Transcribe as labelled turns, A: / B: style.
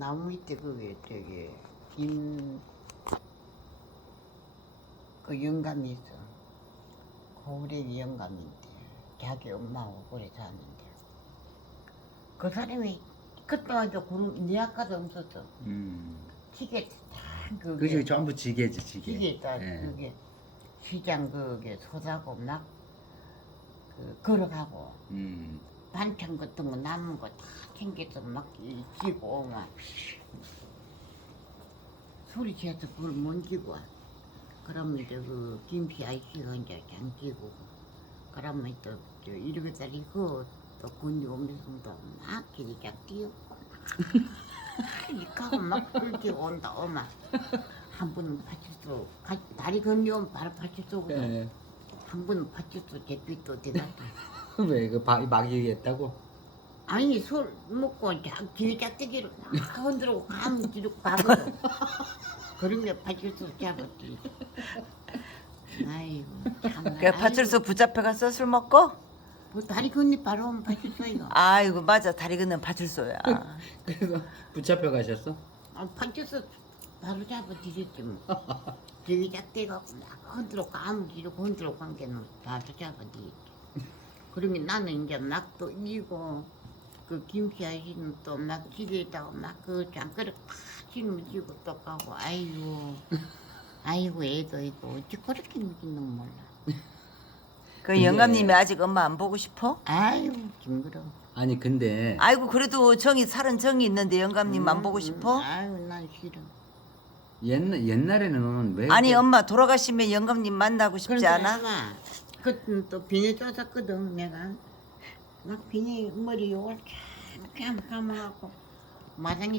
A: 나무 밑에 그게 저기 김, 그 영감이 있어. 고우레기 영감인데 자기 엄마하고 그래 사는데 그 사람이 그때마다 구름 네 아까도 없었어.
B: 음.
A: 시계 다 그게
B: 그게 전부 지게지 지게.
A: 시계다
B: 예.
A: 그게 시장 그게 소사고 막 그 걸어가고
B: 음.
A: 반찬 같은 거 남은 거 다 챙겨서 막 지고 막. 소리 지어서 그걸 못 지고. 와. 그러면 이제 그 김씨 아저씨가 이제 장지고. 그러면 또저 일곱 살이 그또 군대 오면서 막 길이 쫙 뛰고. 이까고 막 끌고 온다 엄마. 한 분은 파출소 가- 다리 건너면 바로 파출소거든
B: 예.
A: 한 분은 파출소 제비또 대답해
B: 왜그 막이겠다고?
A: 아니 술 먹고 작 뒤에 짝대기를 막 흔들고 가면 뒤로 가거든. 그러면 파출소 잡았지. 아이고 참.
C: 그 파출소 붙잡혀 갔어 술 먹고?
A: 뭐 다리 건너 바로 오면 파출소이가.
C: 아이고 맞아 다리 건너면 파출소야.
B: 그래서 붙잡혀 가셨어?
A: 아, 파출소 바로 잡아 뒤졌지 뭐. 짝대기갖고 막 흔들고 가면 뒤로 흔들고 간 게는 바로 잡아 뒤졌지. 그러면 나는 이제 막또 이고 그 김치 아저씨는 또막 기계에다가 막그 장그릇 다 짊어지고 또 가고 아이고 아이고 애도 이거 어찌 그렇게 느끼는 몰라
C: 그 영감님이 아직 엄마 안 보고 싶어?
A: 아이고 징그러
B: 아니 근데
C: 아이고 그래도 정이 살은 정이 있는데 영감님 안 보고 싶어?
A: 아이고 난 싫어
B: 옛날 옛날에는 왜
C: 아니
B: 이렇게-
C: 엄마 돌아가시면 영감님 만나고 싶지
A: 그런데
C: 않아?
A: 그때는 또 비닐 쫓았거든 내가 막 비닐 머리 요걸 쫙 감아갖고 마당에